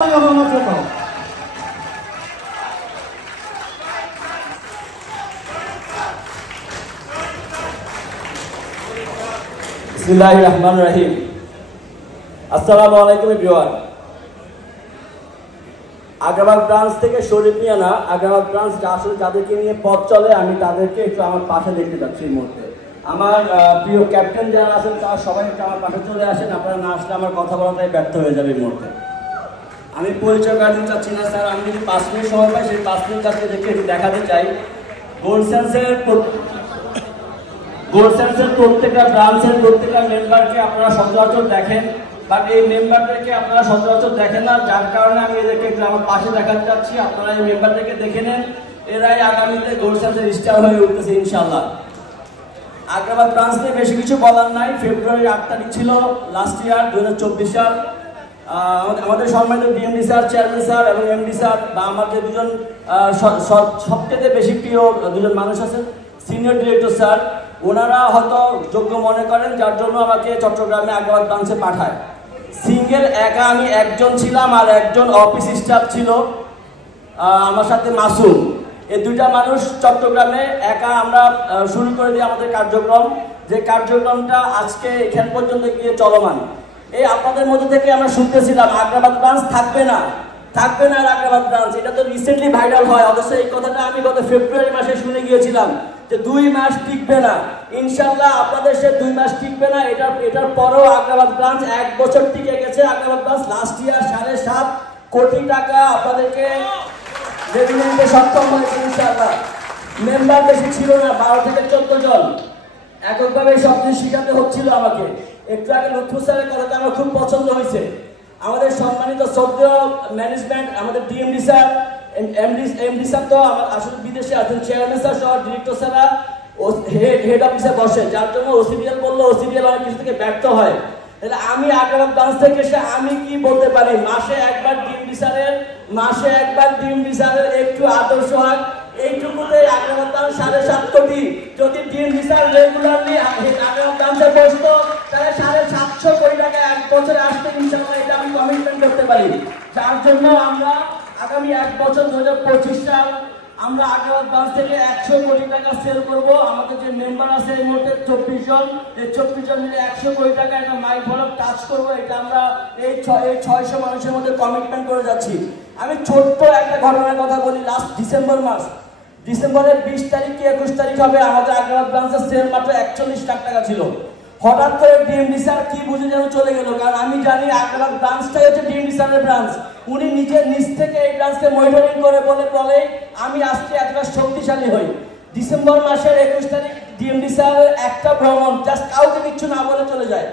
बिस्मिल्लाहिर्रहमानिर्रहीम। अस्सलामु आलैकुम everyone. Agrabad branch থেকে শরীফ মিয়া না, আগ্রাবাদ ব্রাঞ্চ আসলে যাদেরকে নিয়ে পথ চলে আমি তাদেরকে একটু আমার পাশে দেখতে পাচ্ছি এই মুহূর্তে। আমার প্রিয় ক্যাপ্টেন যারা আছেন তারা সবাই একটু আমার পাশে চলে আসেন। আপনারা না আসলে আমার কথা বলাটাই ব্যর্থ হয়ে যাবে এই মুহূর্তে। আমি পরিচয় কাটতে চাচ্ছি না স্যার, আমি যদি 5 মিনিট সময় পাই সেই 5 মিনিট কাছে দেখে একটু দেখাতে চাই গোলসেন্সের প্রত্যেকটা ব্রাঞ্চের প্রত্যেকটা মেম্বারকে আপনারা সচরাচর দেখেন, বাট এই মেম্বারদেরকে আপনারা সচরাচর দেখেন না, যার কারণে আমি এদেরকে একটু আমার পাশে দেখাতে চাচ্ছি। আপনারা এই মেম্বারদেরকে দেখে নেন, এরাই আগামীতে গোলসেন্সের স্টার হয়ে উঠতেছে ইনশাআল্লাহ। আগ্রাবাদ ব্রাঞ্চ নিয়ে বেশি কিছু বলার নাই। ফেব্রুয়ারির 8 তারিখ ছিল লাস্ট ইয়ার 2024 সাল। আমাদের সম্মানিত ডিএমডি স্যার, চেয়ারম্যান স্যার এবং এমডি স্যার বা আমার যে দুজন সবচেয়ে বেশি প্রিয় দুজন মানুষ আছেন, সিনিয়র ডিরেক্টর স্যার, ওনারা হয়তো যোগ্য মনে করেন, যার জন্য আমাকে চট্টগ্রামে আগ্রাবাদ ব্রাঞ্চে পাঠায়। সিঙ্গেল একা আমি একজন ছিলাম আর একজন অফিস স্টাফ ছিল আমার সাথে মাসুম। এই দুইটা মানুষ চট্টগ্রামে একা আমরা শুরু করে দিই আমাদের কার্যক্রম, যে কার্যক্রমটা আজকে এখান পর্যন্ত গিয়ে চলমান। এই আপনাদের মধ্যে থেকে আমরা শুনতেছিলাম আগ্রাবাদ ব্রাঞ্চ থাকবে না আগ্রাবাদ ব্রাঞ্চ, এটা তো রিসেন্টলি ভাইরাল হয়। অবশ্য এই কথাটা আমি গত ফেব্রুয়ারি মাসে শুনে গিয়েছিলাম যে 2 মাস টিকবে না। ইনশাআল্লাহ আপনাদের সে 2 মাস টিকবে না, এটার পরেও আগ্রাবাদ ব্রাঞ্চ 1 বছর টিকে গেছে। আগ্রাবাদ ব্রাঞ্চ লাস্ট ইয়ার 7.5 কোটি টাকা আপনাদেরকে রেভিনিউ দিতে সক্ষম হয়েছে ইনশাআল্লাহ। মেম্বার বেশি ছিল না, 12 থেকে 14 জন। এককভাবে সব কিছু শিখাতে হচ্ছিল আমাকে। একটু আগে লুৎফু স্যারের কথাটা আমার খুব পছন্দ হয়েছে। আমাদের সম্মানিত শ্রদ্ধেয় ম্যানেজমেন্ট, আমাদের ডিএমডি স্যার, এমডি স্যার তো আসলে বিদেশে আছেন, চেয়ারম্যান স্যার সহ ডিরেক্টর স্যাররা হেড অফিসে বসে, যার জন্য ওসিডিএল বললো ওসিডিএল অনেক কিছু থেকে ব্যর্থ হয়। তাহলে আমি আগ্রাবাদ ব্রাঞ্চ থেকে এসে আমি কি বলতে পারি, মাসে একবার ডিএমডি স্যারের একটু আদর্শ হাত, এইটুকুতে আগ্রাবাদ ব্রাঞ্চ 7.5 কোটি। যদি ডিএমডি স্যার রেগুলারলি আগ্রাবাদ ব্রাঞ্চে বসতো তাহলে 750 কোটি টাকা 1 বছরে আসতে ইনশাআল্লাহ, এটা আমি কমিটমেন্ট করতে পারি। যার জন্য আমরা আগামী 1 বছর 2025 সাল আমরা আগ্রাবাদ ব্রাঞ্চ থেকে 100 কোটি টাকা সেল করব। আমাদের যে মেম্বার আছে এই মুহূর্তে 24 জন, এই 24 জন মিলে 100 কোটি টাকা একটা মাইল ফলক টাচ করবো। এটা আমরা এই 600 মানুষের মধ্যে কমিটমেন্ট করে যাচ্ছি। আমি ছোট্ট একটা ঘটনার কথা বলি। লাস্ট ডিসেম্বরের 20 তারিখ কি 21 তারিখ হবে, আমাদের আগ্রাবাদ ব্রাঞ্চের সেল মাত্র 41 লাখ টাকা ছিল। হঠাৎ করে ডিএমডি স্যার কি বুঝে যেন চলে গেল, কারণ আমি জানি আগ্রাবাদ ব্রাঞ্চটাই হচ্ছে ডিএমডি স্যারের ব্রাঞ্চ। উনি নিজের নিজ থেকে এই ব্রাঞ্চকে মনিটরিং করে বলে আমি আজকে এতটা শক্তিশালী হই। ডিসেম্বর মাসের 21 তারিখ ডিএমডি স্যারের একটা ভ্রমণ, জাস্ট কাউকে কিছু না বলে চলে যায়।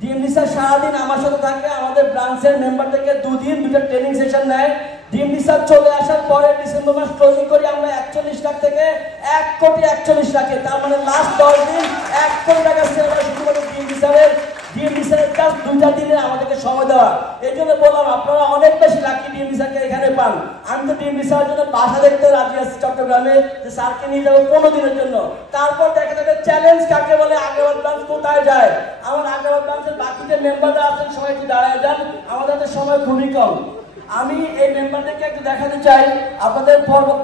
ডিএমডি স্যার সারাদিন আমার সাথে থাকে, আমাদের ব্রাঞ্চের মেম্বারদেরকে 2 দিন 2টা ট্রেনিং সেশন নেয়। ডিএমডি স্যার চলে আসার পরে ডিসেম্বর মাস ক্লোজিং করি আমরা 41 লাখ থেকে 1 কোটি 41 লাখে। তার মানে লাস্ট 10 দিন 1 কোটি টাকা সেল হয় শুধুমাত্র ডিএমডি স্যারের কাজ 2টা দিনে আমাদেরকে সময় দেওয়া। এই জন্য বললাম আপনারা অনেক বেশি লাকি ডিএমডি স্যারকে এখানে পান। আমি তো ডিএমডি স্যারের জন্য বাসা দেখতে রাজি আছি চট্টগ্রামে, যে স্যারকে নিয়ে যাবো 15 দিনের জন্য। তারপর দেখা যাবে চ্যালেঞ্জ কাকে বলে, আগ্রাবাদ ব্রাঞ্চ কোথায় যায়। আমার আগ্রাবাদ ব্রাঞ্চের বাকি যে মেম্বাররা আছেন সবাই একটু দাঁড়ায় যান, আমাদের সময় খুবই কম। আমি এই মেম্বারদেরকে একটু দেখাতে চাই আপনাদের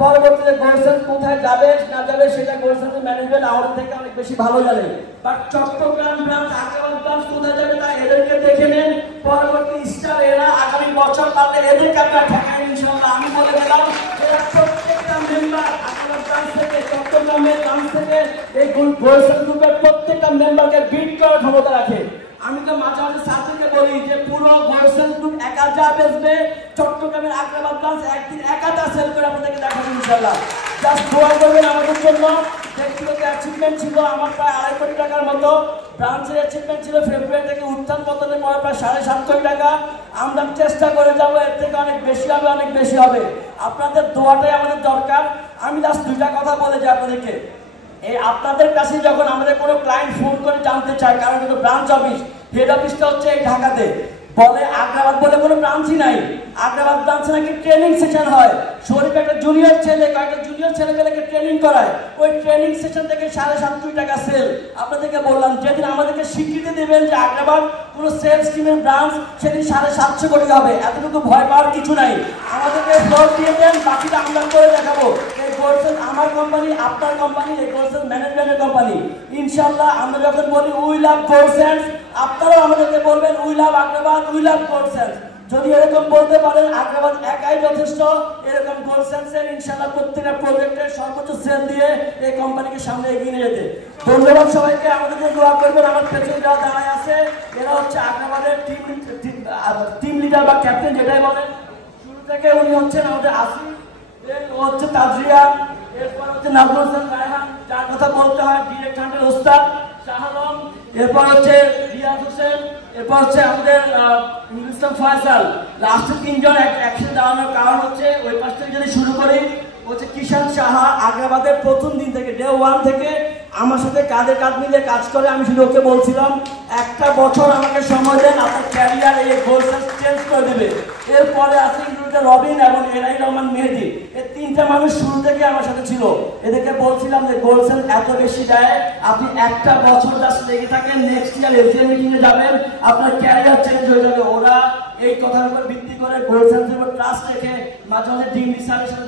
পরবর্তীতে গোলসেন্স কোথায় যাবে না যাবে সেটা গোলসেন্সের ম্যানেজমেন্ট আমাদের থেকে অনেক বেশি ভালো জানে। But Chittagong branch Agrabad branch কোথায় যাবে তা এদেরকে দেখে নেন। পরবর্তী স্টার এরা আগামী বছর পারলে এদেরকে আপনারা ঠেকান ইনশাআল্লাহ। আমি বলে গেলাম এরা প্রত্যেকটা মেম্বার আগ্রাবাদ ব্রাঞ্চ থেকে, চট্টগ্রামের ব্রাঞ্চ থেকে এই গোলসেন্স গ্রুপের প্রত্যেকটা মেম্বারকে বিট করার ক্ষমতা রাখে। আমি তো মাঝে মাঝে ছাত্রীকে বলি যে পুরো গোলসেন্স গ্রুপ একা যা বেচবে চট্টগ্রামের আগ্রাবাদ ব্রাঞ্চ একদিন একাটা সেল করে আপনাদেরকে দেখাবো ইনশাআল্লাহ। জাস্ট দোয়া করবেন আমাদের জন্য। ব্যক্তিগত অ্যাচিভমেন্ট ছিল আমার প্রায় 2.5 কোটি টাকার মতো, ব্রাঞ্চের অ্যাচিভমেন্ট ছিল ফেব্রুয়ারি থেকে উত্থান পতনের পরে প্রায় 7.5 কোটি টাকা। আমরা চেষ্টা করে যাবো এর থেকে অনেক বেশি হবে। আপনাদের দোয়াটাই আমাদের দরকার। আমি জাস্ট 2টা কথা বলে যাই আপনাদেরকে। এই আপনাদের কাছে যখন আমাদের কোনো ক্লায়েন্ট ফোন করে জানতে চায়, কারণ কিন্তু ব্রাঞ্চ অফিস, হেড অফিসটা হচ্ছে এই ঢাকাতে, বলে আগ্রাবাদ বলে কোনো ব্রাঞ্চই নাই, আগ্রাবাদ ব্রাঞ্চে নাকি ট্রেনিং সেশন হয়। শরীফ একটা জুনিয়র ছেলে, কয়েকটা জুনিয়র ছেলেপেলেকে ট্রেনিং করায়, ওই ট্রেনিং সেশন থেকে 7.5 কোটি টাকা সেল। আপনাদেরকে বললাম যেদিন আমাদেরকে স্বীকৃতি দেবেন যে আগ্রাবাদ কোনো সেলস টিমের ব্রাঞ্চ, সেদিন 750 কোটি হবে। এতটুকু ভয় পাওয়ার কিছু নাই, আমাদেরকে ফ্লোর দিয়ে দেন, বাকিটা আমরা করে দেখাবো। এই গোলসেল আমার কোম্পানি, আপনার কোম্পানি, এই গোলসেল ম্যানেজমেন্টের কোম্পানি। ইনশাল্লাহ আমরা যখন বলি উই লাভ গোলসেল, আপনারাও আমাদেরকে বলবেন we love Agrabad, we love গোলসেল। যদি এরকম বলতে পারেন আগ্রাবাদ একাই যথেষ্ট, এরকম গোলসেলসের ইনশাল্লাহ প্রত্যেকটা প্রজেক্টের সর্বোচ্চ সেল দিয়ে এই কোম্পানিকে সামনে এগিয়ে নিয়ে যেতে। ধন্যবাদ সবাইকে, আমাদেরকে দোয়া করবেন। আমার পেছনে যারা দাঁড়ায় আছে এরা হচ্ছে আগ্রাবাদের টিম লিডার বা ক্যাপ্টেন যেটাই বলেন। শুরু থেকে উনি হচ্ছেন আমাদের আসিফ, ও হচ্ছে তাজরিয়া, এরপর হচ্ছে নাজমুল হোসেন রায়হান, যার কথা বলতে হয় ডিরেক্ট হান্টের ওস্তাদ শাহ আলম, এরপর হচ্ছে রিয়াজ হোসেন, এরপর হচ্ছে আমাদের ইসলাম ফয়সাল। লাস্টের 3 জন একসাথে দাঁড়ানোর কারণ হচ্ছে ওই পাশ থেকে যদি শুরু করি, হচ্ছে কিষান সাহা আগ্রাবাদের প্রথম দিন থেকে ডে 1 থেকে আমার সাথে কাঁধে কাঁধ মিলিয়ে কাজ করে। আমি শুধু ওকে বলছিলাম একটা বছর আমাকে সময় দেন, আপনার ক্যারিয়ার এই গোলসেল চেঞ্জ করে দেবে। এরপরে আছে ইন্দ্রজিৎ রবিন এবং এরাই রহমান মেহেদি, এই 3টা মানুষ শুরু থেকে আমার সাথে ছিল। এদেরকে বলছিলাম যে গোলসেল এত বেশি দেয়, আপনি একটা বছর জাস্ট লেগে থাকেন, নেক্সট ইয়ার এসিএম মিটিং এ যাবেন, আপনার ক্যারিয়ার চেঞ্জ হয়ে যাবে। ওরা এই কথার উপর ভিত্তি করে গোলসেলের উপর ট্রাস্ট রেখে মাঝে মাঝে ডিম রিসার্চের সাথে